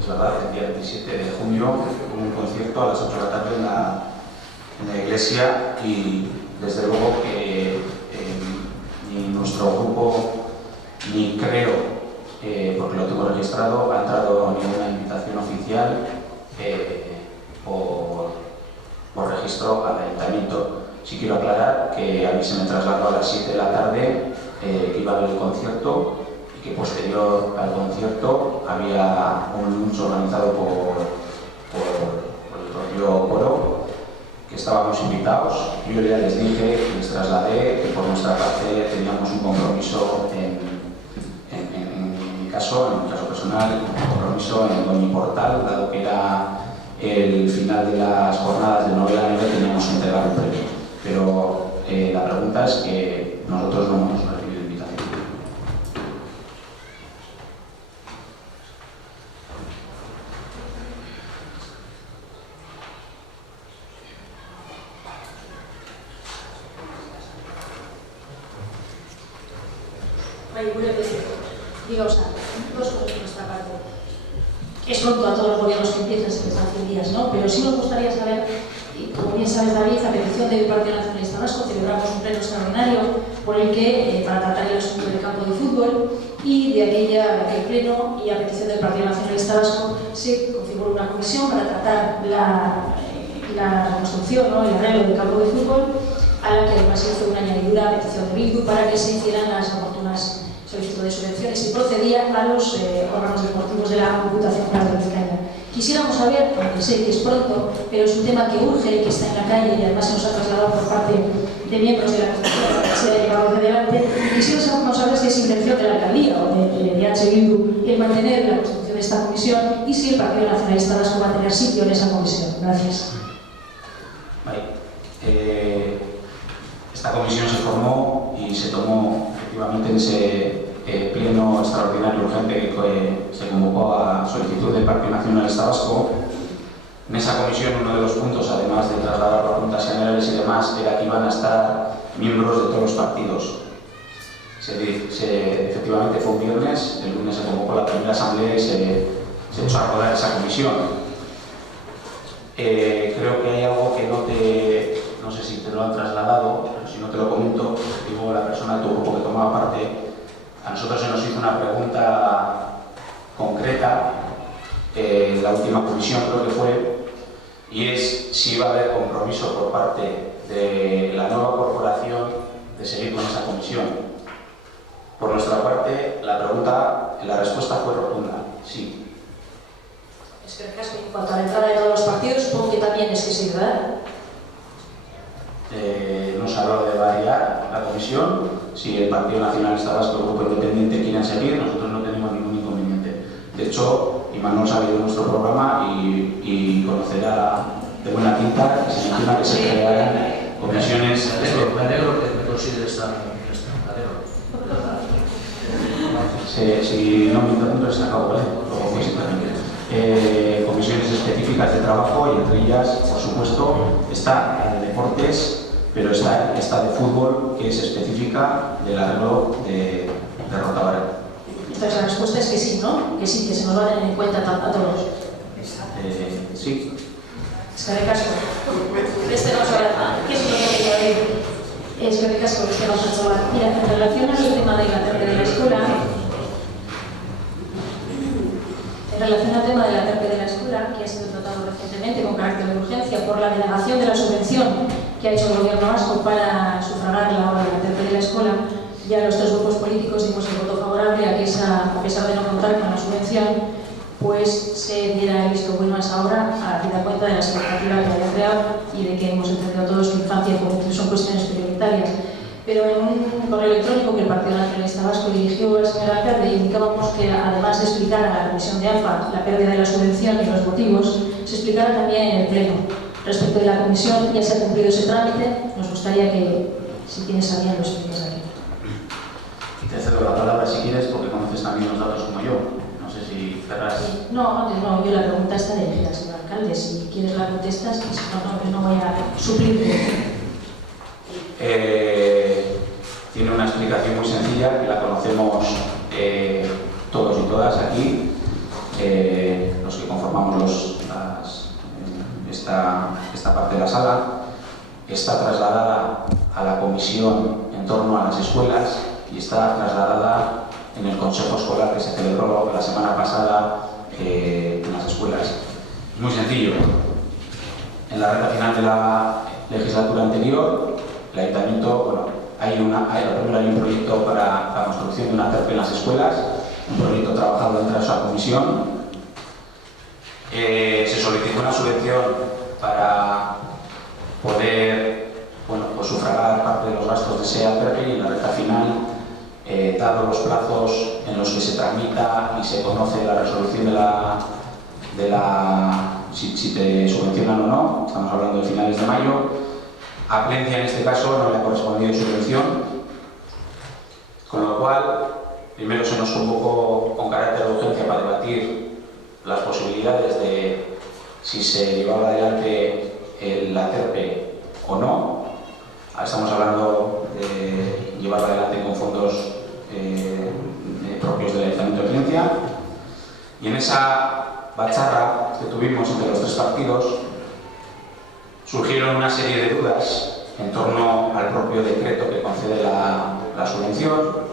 es verdad, el día 27 de junio hubo un concierto a las 8 de la tarde en la iglesia y desde luego que ni nuestro grupo ni creo, porque lo tengo registrado, ha entrado ninguna invitación oficial por registro al ayuntamiento. Sí quiero aclarar que a mí se me trasladó a las 7 de la tarde que iba a haber el concierto, que posterior al concierto había un lunch organizado por el propio coro que estábamos invitados. Yo ya les dije, les trasladé que por nuestra parte teníamos un compromiso en mi caso personal, un compromiso en Doña Portal, dado que era el final de las jornadas de novela negra, teníamos que entregar un premio. Pero la pregunta es que nosotros no hemos recibido invitación. Digamos, dos cosas por nuestra parte. Es pronto a todos los gobiernos que empiezan, se les hace días, ¿no? Pero sí nos gustaría saber, y como bien sabes, David, a petición del Partido Nacionalista Vasco celebramos un pleno extraordinario por el que, para tratar el asunto del campo de fútbol, y de aquel pleno y a petición del Partido Nacionalista Vasco se configuró una comisión para tratar la reconstrucción, ¿no?, el arreglo del campo de fútbol, a la que además se hizo una añadidura a petición de Bildu para que se hicieran las oportunas solicitudes de subvenciones y procedía a los órganos deportivos de la Diputación Foral de Vizcaya. Quisiéramos saber, aunque sé que es pronto, pero es un tema que urge, que está en la calle y además se nos ha trasladado por parte de miembros de la Constitución que se ha llevado hacia adelante. Quisiéramos saber si es intención de la alcaldía o de H. Bildu el mantener la constitución de esta comisión y si el Partido Nacionalista Vasco va a tener sitio en esa comisión. Gracias. Vale. Esta comisión se formó y se tomó efectivamente en ese pleno extraordinario urgente que se convocó a solicitud del Partido Nacionalista Vasco. En esa comisión uno de los puntos, además de trasladar las juntas generales y demás, era que iban a estar miembros de todos los partidos. Efectivamente fue un viernes, el lunes se convocó la primera asamblea y se echó a rodar esa comisión. Creo que hay algo que no sé si te lo han trasladado, pero si no te lo comento, digo, la persona de tu grupo que tomaba parte, a nosotros se nos hizo una pregunta concreta en la última comisión, creo que fue, y es si iba a haber compromiso por parte de la nueva corporación de seguir con esa comisión. Por nuestra parte, la respuesta fue rotunda, sí. Es que en cuanto a la entrada de todos los partidos, supongo que también es que sí, ¿verdad? Nos habló de variar la comisión. Si el Partido Nacionalista Vasco, el Grupo Independiente, quieren seguir, nosotros no tenemos ningún inconveniente. De hecho, Imanol sabe de nuestro programa y conocerá de buena tinta que se menciona que se crearán comisiones. Me alegro que me consideres tan Si no me interrumpo, se acabó, ¿vale? Luego pues, comisiones específicas de trabajo y entre ellas, por supuesto, está la de deportes, pero está esta de fútbol, que es específica del arreglo de Rotabaré. Entonces la respuesta es que sí, ¿no? Que sí, que se nos va a tener en cuenta a todos. Sí. Es que de caso, este no se va a... ¿Qué es lo que quiero decir? Es que de caso, este no se va a... Mira, en relación al tema de la terpe de la escuela, que ha sido tratado recientemente con carácter de urgencia por la denegación de la subvención que ha hecho el Gobierno vasco para sufragar la obra de la terpe de la escuela, ya los tres grupos políticos dimos el voto favorable a que a pesar de no contar con la subvención, pues se diera el visto bueno a esa obra, a dar cuenta de la expectativa que había creado y de que hemos entendido todos que infancia y juventud son cuestiones prioritarias. Pero en un correo electrónico que el Partido Nacionalista Vasco dirigió al señor alcalde, indicábamos que además de explicar a la Comisión de ANFA la pérdida de la subvención y los motivos, se explicara también en el Pleno. Respecto de la Comisión, ya se ha cumplido ese trámite, nos gustaría que, si tienes a bien, lo expliques aquí. Te cedo la palabra si quieres, porque conoces también los datos como yo. No sé si cerras... Sí. No, yo la pregunta está dirigida al señor alcalde. Si quieres la contestas, y si no voy a suplirte. Tiene una explicación muy sencilla, que la conocemos todos y todas aquí, los que conformamos esta parte de la sala. Está trasladada a la comisión en torno a las escuelas y está trasladada en el Consejo Escolar que se celebró la semana pasada en las escuelas. Es muy sencillo. En la recta final de la legislatura anterior, el Ayuntamiento, hay un proyecto para la construcción de una terpe en las escuelas, un proyecto trabajado dentro de esa comisión. Se solicitó una subvención para poder pues sufragar parte de los gastos de ese ATERPE, y en la recta final, dados los plazos en los que se tramita y se conoce la resolución si te subvencionan o no, estamos hablando de finales de mayo, a Plencia en este caso no le ha correspondido subvención, con lo cual primero se nos convocó con carácter de urgencia para debatir las posibilidades de si se llevaba adelante el ATERPE o no. Estamos hablando de llevarlo adelante con fondos propios del Ayuntamiento de Plencia, y en esa bacharra que tuvimos entre los tres partidos surgieron una serie de dudas en torno al propio decreto que concede la subvención.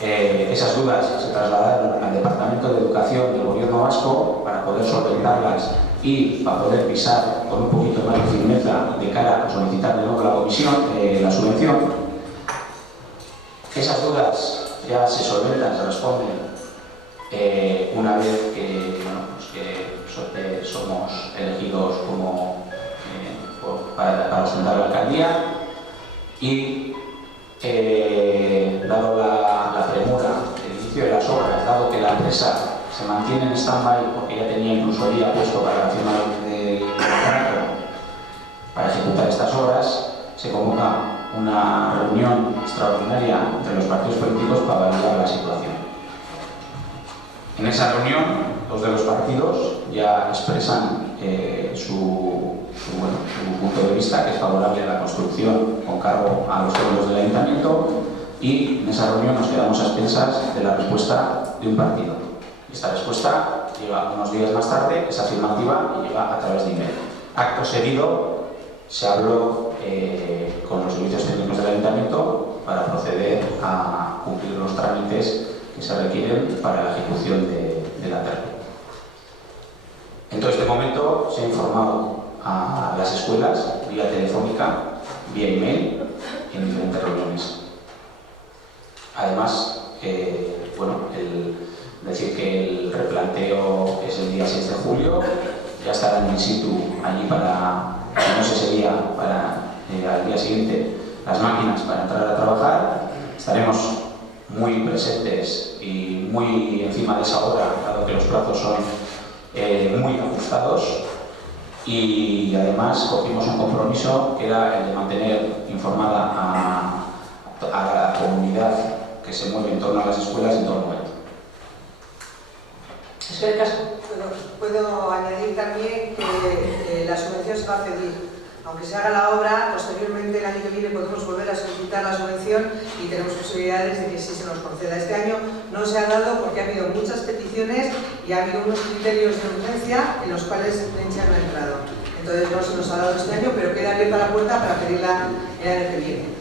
Esas dudas se trasladaron al Departamento de Educación del Gobierno Vasco para poder solventarlas y para poder pisar con un poquito más de firmeza de cara a solicitar de nuevo la comisión, la subvención. Esas dudas ya se solventan, se responden una vez que, que somos elegidos como para ostentar la alcaldía, y dado la premura del inicio de las obras, dado que la empresa se mantiene en stand-by porque ya tenía incluso el día puesto para la firma del contrato para ejecutar estas obras, se convoca una reunión extraordinaria entre los partidos políticos para evaluar la situación. En esa reunión, dos de los partidos ya expresan su punto de vista, que es favorable a la construcción con cargo a los fondos del ayuntamiento, y en esa reunión nos quedamos a expensas de la respuesta de un partido. Esta respuesta llega unos días más tarde, es afirmativa y llega a través de email. Acto seguido se habló con los servicios técnicos del ayuntamiento para proceder a cumplir los trámites que se requieren para la ejecución de la ATERPE. En todo este momento se ha informado a las escuelas vía telefónica, vía email, en diferentes reuniones. Además, decir que el replanteo es el día 6 de julio, ya estarán in situ allí para, no sé ese día, al día siguiente, las máquinas para entrar a trabajar. Estaremos muy presentes y muy encima de esa hora, dado que los plazos son muy ajustados, y además cogimos un compromiso que era el de mantener informada a la comunidad que se mueve en torno a las escuelas en todo momento. Puedo añadir también que la subvención se va a pedir. Aunque se haga la obra, posteriormente el año que viene podemos volver a solicitar la subvención y tenemos posibilidades de que sí se nos conceda. Este año no se ha dado porque ha habido muchas peticiones y ha habido unos criterios de urgencia en los cuales Plencia no ha entrado. Entonces no se nos ha dado este año, pero queda abierta la puerta para pedirla el año que viene.